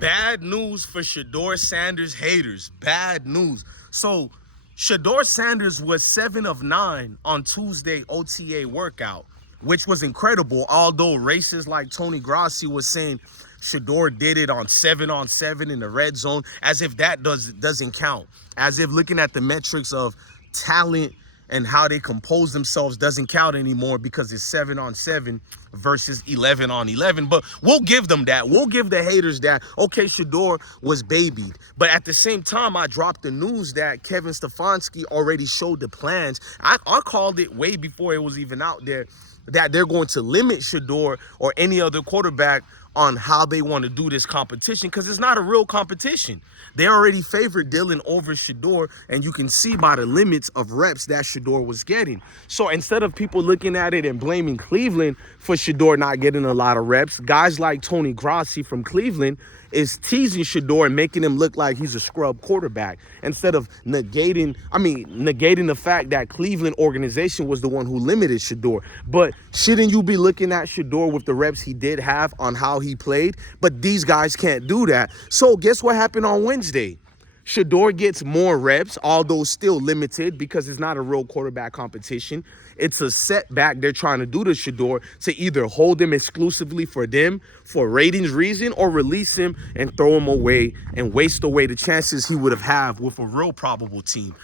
Bad news for Shedeur Sanders haters. Bad news. So, Shedeur Sanders was 7 of 9 on Tuesday OTA workout, which was incredible. Although racists like Tony Grossi was saying Shedeur did it on 7 on 7 in the red zone, as if that doesn't count. As if looking at the metrics of talent and how they compose themselves doesn't count anymore because it's 7 on 7 versus 11 on 11. But we'll give them that. We'll give the haters that. Okay, Shedeur was babied. But at the same time, I dropped the news that Kevin Stefanski already showed the plans. I called it way before it was even out there that they're going to limit Shedeur or any other quarterback on how they want to do this competition, because it's not a real competition. They already favored Dylan over Shedeur, and you can see by the limits of reps that Shedeur was getting. So instead of people looking at it and blaming Cleveland for Shedeur not getting a lot of reps, guys like Tony Grossi from Cleveland is teasing Shedeur and making him look like he's a scrub quarterback, instead of negating the fact that Cleveland organization was the one who limited Shedeur. But shouldn't you be looking at Shedeur with the reps he did have on how he played? But these guys can't do that. So guess what happened on Wednesday? Shedeur gets more reps, although still limited because it's not a real quarterback competition. It's a setback they're trying to do to Shedeur to either hold him exclusively for them for ratings reason or release him and throw him away and waste away the chances he would have with a real probable team.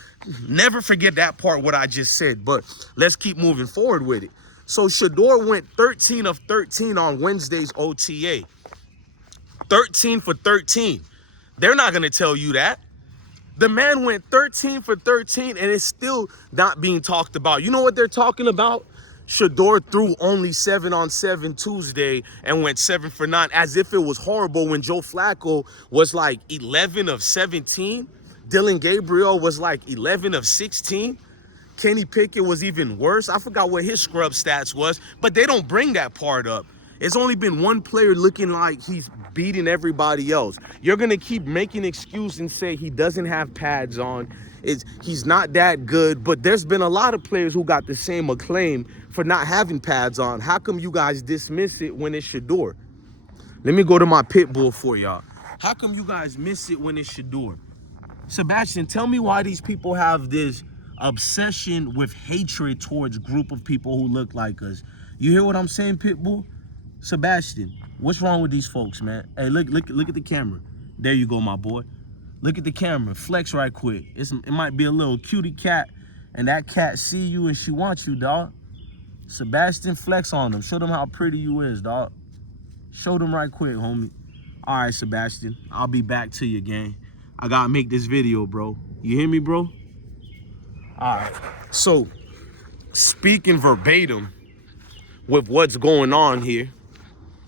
Never forget that part, what I just said, but let's keep moving forward with it. So Shedeur went 13 of 13 on Wednesday's OTA. 13 for 13. They're not going to tell you that. The man went 13 for 13 and it's still not being talked about. You know what they're talking about? Shedeur threw only 7 on 7 Tuesday and went 7 for 9, as if it was horrible when Joe Flacco was like 11 of 17. Dylan Gabriel was like 11 of 16. Kenny Pickett was even worse. I forgot what his scrub stats was, but they don't bring that part up. It's only been one player looking like he's beating everybody else. You're going to keep making excuse and say he doesn't have pads on. He's not that good, but there's been a lot of players who got the same acclaim for not having pads on. How come you guys dismiss it when it's Shedeur? Let me go to my Pitbull for y'all. How come you guys miss it when it's Shedeur? Sebastian, tell me why these people have this obsession with hatred towards a group of people who look like us. You hear what I'm saying, Pitbull? Sebastian, what's wrong with these folks, man? Hey, look at the camera. There you go, my boy. Look at the camera. Flex right quick. It might be a little cutie cat, and that cat see you and she wants you, dog. Sebastian, flex on them. Show them how pretty you is, dog. Show them right quick, homie. All right, Sebastian. I'll be back to you, gang. I gotta make this video, bro. You hear me, bro? All right. So, speaking verbatim with what's going on here,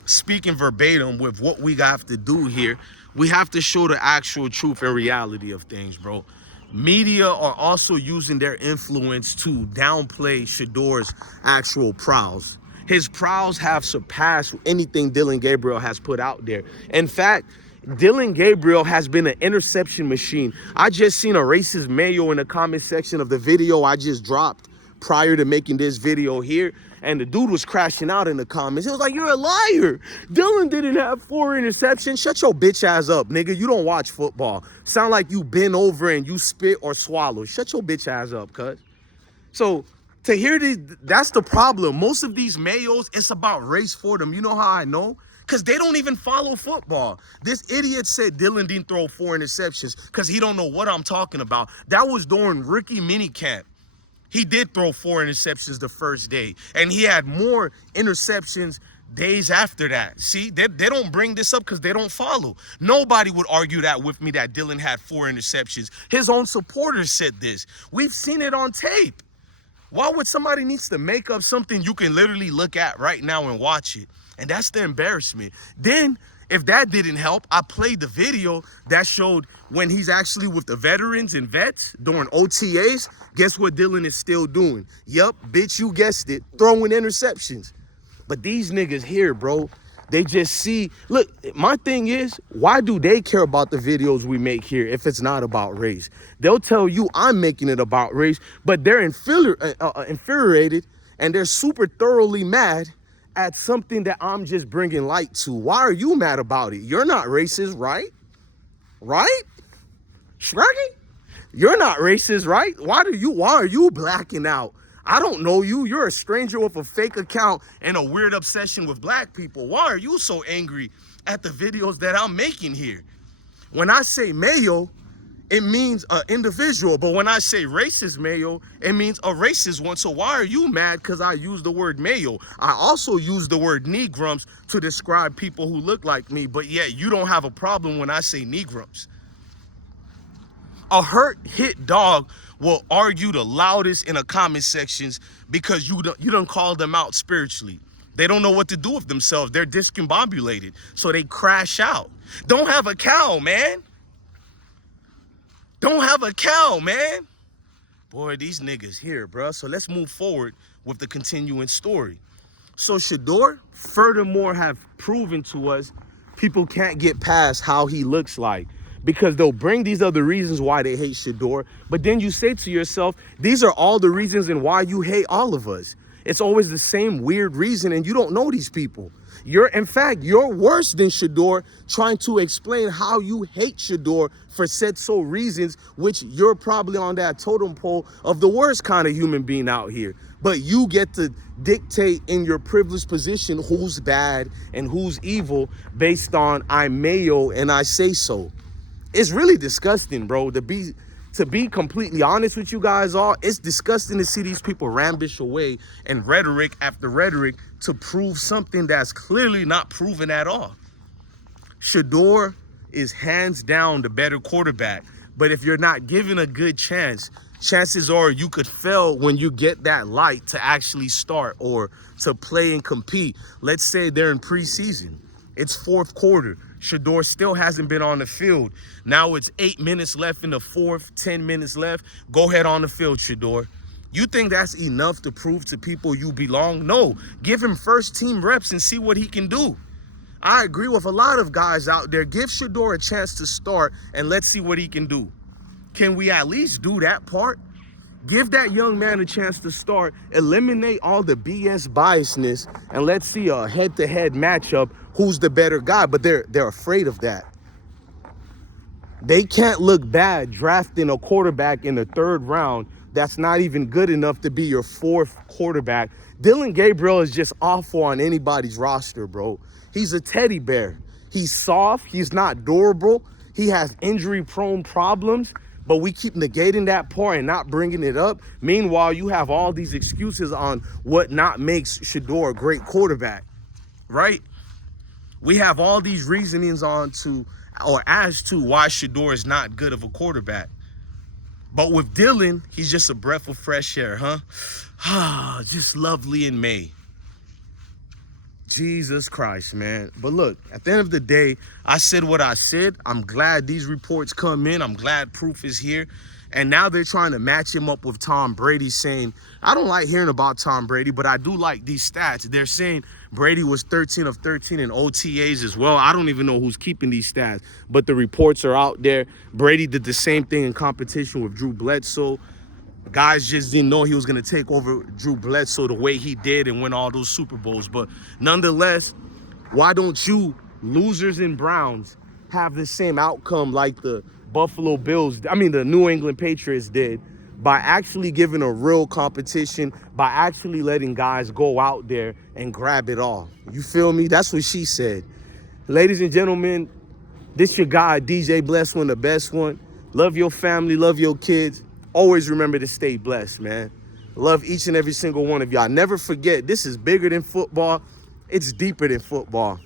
speaking verbatim with what we have to do here, we have to show the actual truth and reality of things, bro. Media are also using their influence to downplay Shedeur's actual prowess. His prowess have surpassed anything Dylan Gabriel has put out there. In fact, Dylan Gabriel has been an interception machine. I just seen a racist mayo in the comment section of the video I just dropped prior to making this video here. And the dude was crashing out in the comments. He was like, you're a liar. Dylan didn't have 4 interceptions. Shut your bitch ass up, nigga. You don't watch football. Sound like you bend over and you spit or swallow. Shut your bitch ass up, cuz. So to hear this, that's the problem. Most of these mayos, it's about race for them. You know how I know? Because they don't even follow football. This idiot said Dylan didn't throw 4 interceptions because he don't know what I'm talking about. That was during rookie minicamp. He did throw 4 interceptions the first day, and he had more interceptions days after that. See, they don't bring this up because they don't follow. Nobody would argue that with me that Dylan had 4 interceptions. His own supporters said this. We've seen it on tape. Why would somebody needs to make up something you can literally look at right now and watch it? And that's the embarrassment. Then, if that didn't help, I played the video that showed when he's actually with the veterans and vets during OTAs. Guess what Dylan is still doing? Yup, bitch, you guessed it. Throwing interceptions. But these niggas here, bro, they just see. Look, my thing is, why do they care about the videos we make here if it's not about race? They'll tell you I'm making it about race, but they're infuriated and they're super thoroughly mad at something that I'm just bringing light to. Why are you mad about it? You're not racist, right? Right? Shruggy? You're not racist, right? Why are you blacking out? I don't know you. You're a stranger with a fake account and a weird obsession with black people. Why are you so angry at the videos that I'm making here? When I say mayo, it means an individual. But when I say racist mayo, it means a racist one. So why are you mad because I use the word mayo? I also use the word negrums to describe people who look like me, but yet you don't have a problem when I say negrums. A hit dog will argue the loudest in the comment sections because you don't call them out spiritually. They don't know what to do with themselves. They're discombobulated, so they crash out. Don't have a cow, man. Don't have a cow, man. Boy, these niggas here, bro. So let's move forward with the continuing story. So Shedeur, furthermore, have proven to us people can't get past how he looks like, because they'll bring these other reasons why they hate Shedeur. But then you say to yourself, these are all the reasons and why you hate all of us. It's always the same weird reason, and you don't know these people. In fact, you're worse than Shedeur trying to explain how you hate Shedeur for said so reasons, which you're probably on that totem pole of the worst kind of human being out here. But you get to dictate in your privileged position who's bad and who's evil based on I'm mayo and I say so. It's really disgusting, bro. To be completely honest with you guys all, it's disgusting to see these people rambish away and rhetoric after rhetoric to prove something that's clearly not proven at all. Shedeur is hands down the better quarterback. But if you're not given a good chance, chances are you could fail when you get that light to actually start or to play and compete. Let's say they're in preseason. It's fourth quarter. Shedeur still hasn't been on the field. Now it's 8 minutes left in the fourth, 10 minutes left. Go ahead on the field, Shedeur. You think that's enough to prove to people you belong? No, give him first team reps and see what he can do. I agree with a lot of guys out there. Give Shedeur a chance to start and let's see what he can do. Can we at least do that part? Give that young man a chance to start, eliminate all the BS biasness, and let's see a head-to-head matchup. Who's the better guy? But they're afraid of that. They can't look bad drafting a quarterback in the third round that's not even good enough to be your fourth quarterback. Dylan Gabriel is just awful on anybody's roster, bro. He's a teddy bear. He's soft. He's not durable. He has injury-prone problems. But we keep negating that part and not bringing it up. Meanwhile, you have all these excuses on what not makes Shedeur a great quarterback, right? We have all these reasonings on to, or as to, why Shedeur is not good of a quarterback. But with Dylan, he's just a breath of fresh air, huh? Ah, just lovely in May. Jesus Christ, man. But look, at the end of the day, I said what I said. I'm glad these reports come in. I'm glad proof is here. And now they're trying to match him up with Tom Brady, saying, I don't like hearing about Tom Brady, but I do like these stats. They're saying Brady was 13 of 13 in OTAs as well. I don't even know who's keeping these stats, but the reports are out there. Brady did the same thing in competition with Drew Bledsoe. Guys just didn't know he was going to take over Drew Bledsoe the way he did and win all those Super Bowls. But nonetheless, why don't you losers and Browns have the same outcome like the the New England Patriots did, by actually giving a real competition, by actually letting guys go out there and grab it all? You feel me? That's what she said. Ladies and gentlemen, this your guy, DJ Blessed One, the best one. Love your family, love your kids. Always remember to stay blessed, man. Love each and every single one of y'all. Never forget, this is bigger than football. It's deeper than football.